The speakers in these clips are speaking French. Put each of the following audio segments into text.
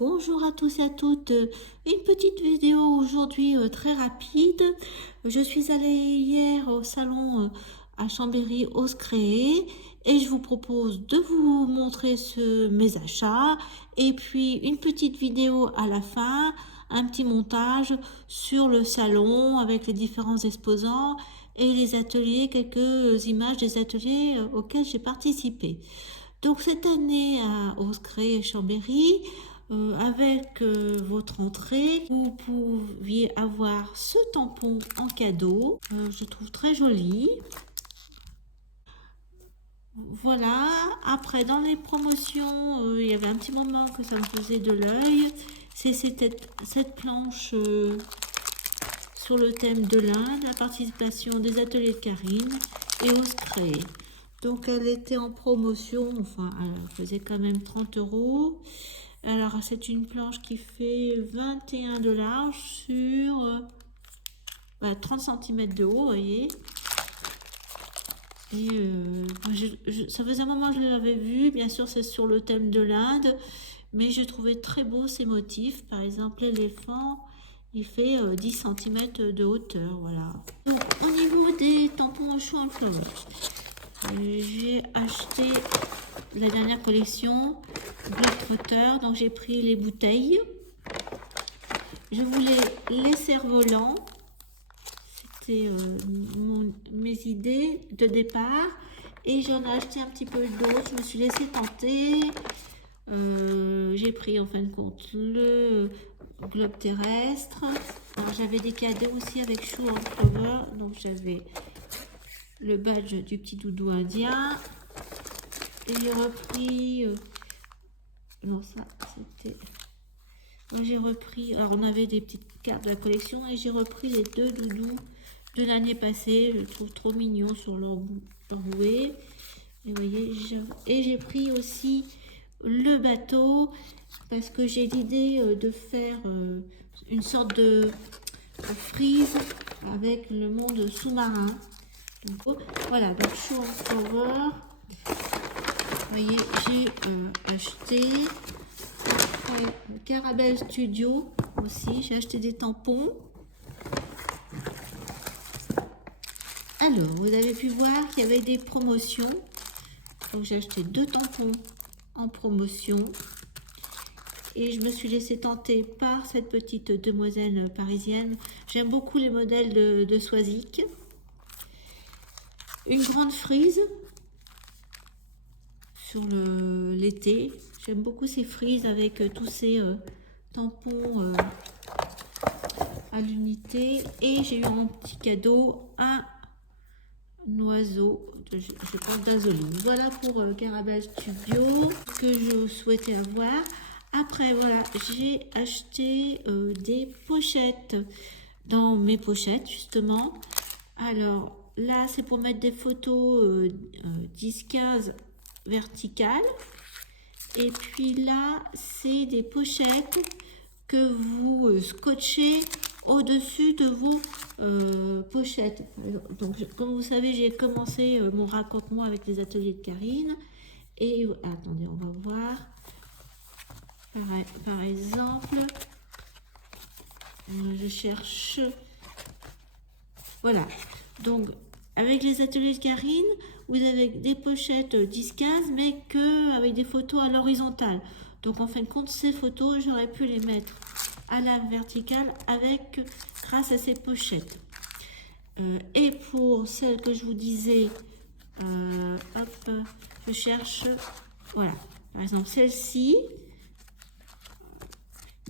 Bonjour à tous et à toutes. Une petite vidéo aujourd'hui très rapide. Je suis allée hier au salon à Chambéry Ose Créer et je vous propose de vous montrer mes achats et puis une petite vidéo à la fin, un petit montage sur le salon avec les différents exposants et les ateliers, quelques images des ateliers auxquels j'ai participé. Donc cette année à Ose Créer Chambéry, avec votre entrée, vous pouviez avoir ce tampon en cadeau. Je trouve très joli. Voilà. Après, dans les promotions, il y avait un petit moment que ça me faisait de l'œil. C'est cette planche sur le thème de l'Inde, la participation des ateliers de Karine et Ose Créer. Donc elle était en promotion, enfin elle faisait quand même 30 euros. Alors c'est une planche qui fait 21 de large sur 30 cm de haut, vous voyez. Et ça faisait un moment que je l'avais vu, bien sûr c'est sur le thème de l'Inde, mais je trouvais très beau ces motifs. Par exemple l'éléphant, il fait 10 cm de hauteur, voilà. Donc au niveau des tampons au choix en flower, j'ai acheté la dernière collection Globetrotter, donc j'ai pris les bouteilles. Je voulais les cerfs-volants, c'était mes idées de départ, et j'en ai acheté un petit peu d'autres. Je me suis laissée tenter. J'ai pris en fin de compte le globe terrestre. J'avais des cadeaux aussi avec Shoe and Clover, donc j'avais le badge du petit doudou indien. Et j'ai repris non, ça c'était, moi j'ai repris, alors on avait des petites cartes de la collection et j'ai repris les deux doudous de l'année passée. Je trouve trop mignon sur leur bouée. Et vous voyez, j'ai pris aussi le bateau parce que j'ai l'idée de faire une sorte de frise avec le monde sous-marin. Donc voilà, donc Show and Cover. Vous voyez, j'ai acheté Caramel Studio aussi. J'ai acheté des tampons. Alors, vous avez pu voir qu'il y avait des promotions. Donc, j'ai acheté 2 tampons en promotion. Et je me suis laissée tenter par cette petite demoiselle parisienne. J'aime beaucoup les modèles de Swazik. Une grande frise sur l'été. J'aime beaucoup ces frises avec tous ces tampons à l'unité. Et j'ai eu en petit cadeau un oiseau, je pense d'Azoline. Voilà pour Caramel Studio que je souhaitais avoir. Après voilà, j'ai acheté des pochettes dans mes pochettes justement. Alors là c'est pour mettre des photos 10-15 verticales. Et puis là c'est des pochettes que vous scotchez au-dessus de vos pochettes. Donc, comme vous savez, j'ai commencé mon racontement avec les ateliers de Karine. Et attendez, on va voir. Par exemple, je cherche. Voilà. Donc, avec les ateliers de Karine, vous avez des pochettes 10-15, mais avec des photos à l'horizontale. Donc, en fin de compte, ces photos, j'aurais pu les mettre à la verticale grâce à ces pochettes. Et pour celle que je vous disais, hop, je cherche, voilà, par exemple celle-ci,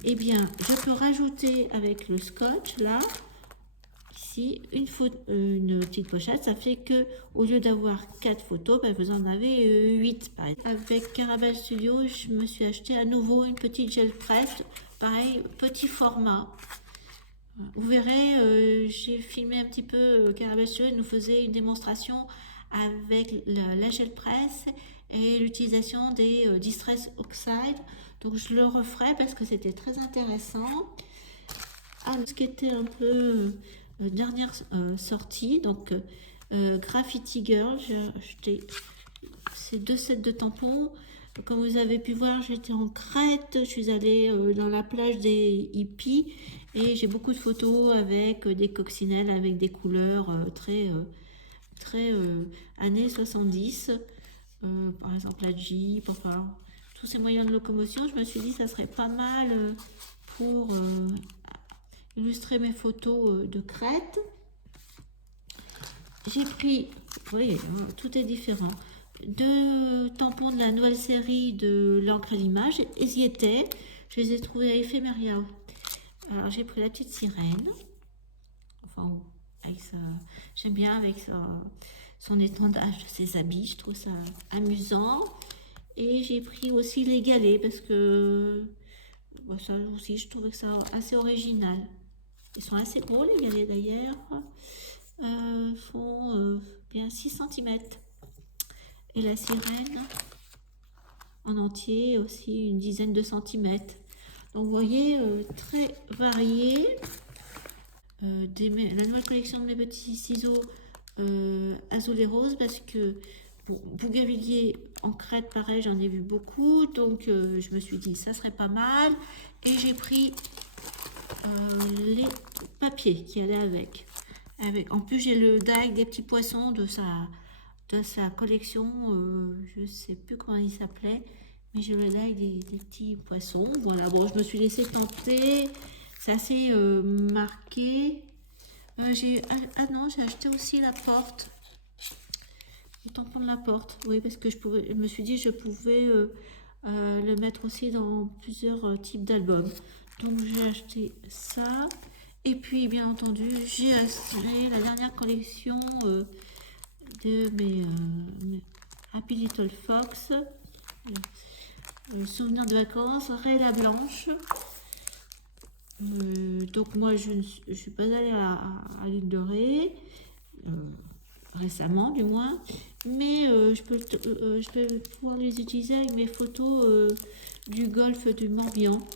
eh bien, je peux rajouter avec le scotch, là, ici, une petite pochette. Ça fait que au lieu d'avoir 4 photos, ben, vous en avez 8, par exemple. Avec Caramel Studio, je me suis acheté à nouveau une petite gel presse, pareil, petit format. Vous verrez, j'ai filmé un petit peu Caramel Studio, il nous faisait une démonstration avec la gel presse et l'utilisation des Distress Oxide. Donc je le referai parce que c'était très intéressant. Alors, ce qui était un peu dernière sortie, donc Graffiti Girl, j'ai acheté ces 2 sets de tampons. Comme vous avez pu voir, j'étais en Crète, je suis allée dans la plage des hippies et j'ai beaucoup de photos avec des coccinelles, avec des couleurs très années 70. Par exemple la Jeep, enfin tous ces moyens de locomotion. Je me suis dit ça serait pas mal pour illustrer mes photos de Crète. J'ai pris, oui, tout est différent, 2 tampons de la nouvelle série de l'encre à l'image. Ils y étaient, je les ai trouvés à Ephemeria. Alors j'ai pris la petite sirène, enfin avec ça, j'aime bien avec son étendage, ses habits, je trouve ça amusant. Et j'ai pris aussi les galets parce que ça aussi je trouvais que ça assez original. Ils sont assez gros les galets d'ailleurs. Font bien 6 cm. Et la sirène en entier aussi une dizaine de centimètres. Donc vous voyez, très varié. La nouvelle collection de mes petits ciseaux azul et rose parce que bougainvillier en Crète, pareil, j'en ai vu beaucoup. Donc je me suis dit ça serait pas mal. Et j'ai pris les papiers qui allaient avec. En plus, j'ai le die des petits poissons de sa collection. Je ne sais plus comment il s'appelait, mais j'ai le die des petits poissons. Voilà, bon, je me suis laissée tenter. C'est assez marqué. Non, j'ai acheté aussi la porte. Le tampon de la porte. Oui, parce que je me suis dit je pouvais le mettre aussi dans plusieurs types d'albums. Donc j'ai acheté ça. Et puis, bien entendu, j'ai acheté la dernière collection de mes Happy Little Fox. Souvenirs de vacances, Ray la Blanche. Donc moi, je ne suis pas allée à l'île de Ré, récemment du moins. Mais je peux pouvoir les utiliser avec mes photos du golfe du Morbihan.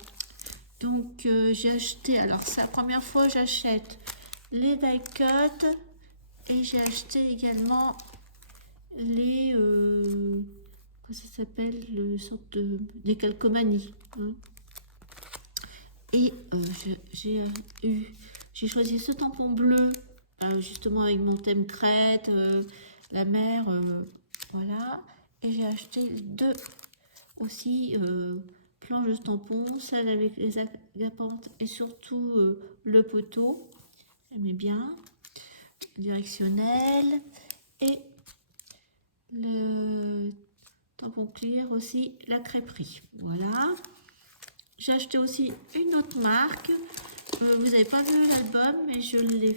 Donc j'ai acheté, alors c'est la première fois que j'achète les die cut et j'ai acheté également les, comment ça s'appelle, le sorte des calcomanies. Hein. Et j'ai choisi ce tampon bleu, justement avec mon thème Crète, la mer, voilà. Et j'ai acheté 2 aussi planche de tampon, celle avec les agapantes et surtout le poteau, j'aimais bien, directionnel, et le tampon clear aussi, la crêperie. Voilà. J'ai acheté aussi une autre marque. Vous n'avez pas vu l'album, mais je l'ai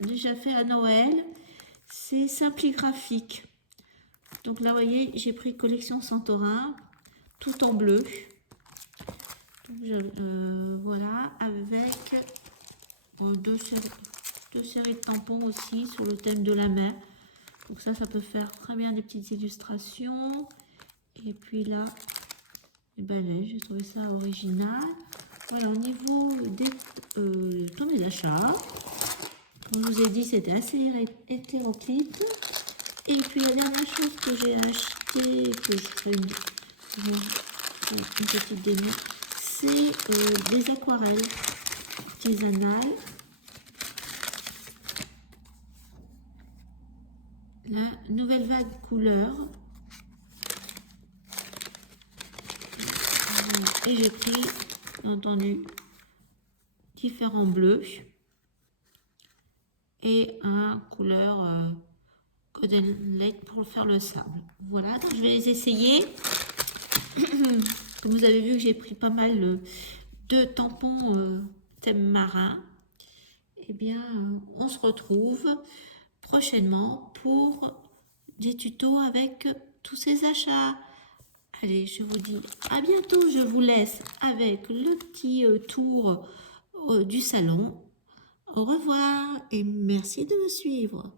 déjà fait à Noël. C'est Simpligraphique. Donc là, vous voyez, j'ai pris collection Santorin, tout en bleu. Voilà, avec 2 séries de tampons aussi sur le thème de la mer. Donc ça peut faire très bien des petites illustrations. Et puis là, les balais, j'ai trouvé ça original. Voilà, au niveau des tous mes achats, comme je vous ai dit, c'était assez hétéroclite. Et puis la dernière chose que j'ai acheté, que je ferai une petite démo, c'est des aquarelles artisanales. La nouvelle vague couleur. Et j'ai pris, bien entendu, différents bleus et un couleur Golden Lake pour faire le sable. Voilà, donc je vais les essayer. Comme vous avez vu, j'ai pris pas mal de tampons thème marin. Eh bien, on se retrouve prochainement pour des tutos avec tous ces achats. Allez, je vous dis à bientôt. Je vous laisse avec le petit tour du salon. Au revoir et merci de me suivre.